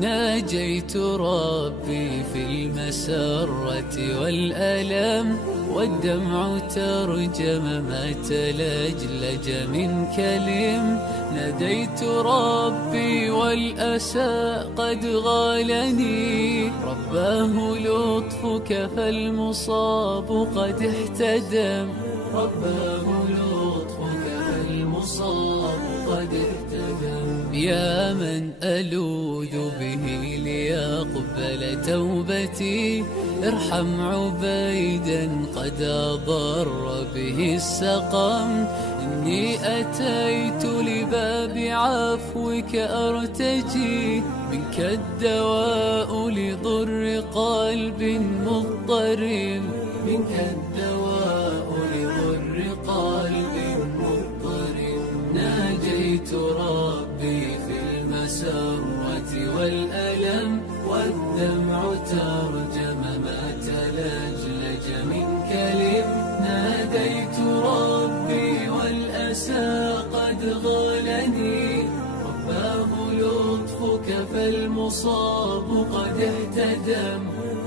ناجيت ربي في المسرة والألم، والدمع ترجم ما تلجلج من كلم. ناديت ربي والأسى قد غالني، رباه لطفك فالمصاب قد احتدم. رباه لطفك فالمصاب قد احتدم. يا من ألوذ به ليقبل توبتي، ارحم عبيدا قد أضر به السقم. إني أتيت لباب عفوك أرتجي، منك الدواء لضر قلب مضطرب. منك الدواء لضر قلب مضطرب. ناجيت ربي في المسرة والألم، والدمع ترجم ما تلجلج من كلم. ناديت ربي والأسى قد غالني، رباه لطفك فالمصاب قد احتدم.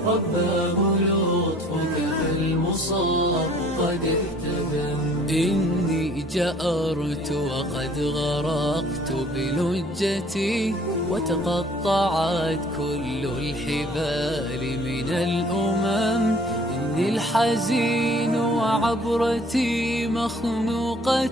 رباه لطفك فالمصاب قد احتدم. إني جأرت وقد غرقت بلجتي، وتقطعت كل الحبال من الأمم. إني الحزين وعبرتي مخنوقة،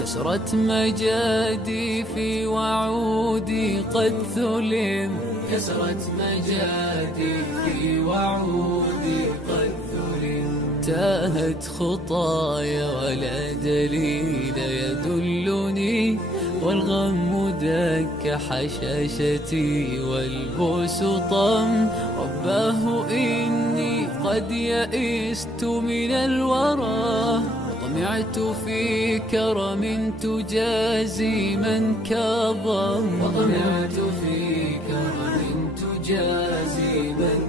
كسرت مجاديفي وعودي قد ثلم. كسرت مجاديفي وعودي قد ثلم. تاهت خطايا ولا دليل يدلني، والغم دك حشاشتي والبؤس طم. رباه إني قد يئست من الورى، وطمعت في كرم تجازي من كظم. وطمعت في كرم تجازي من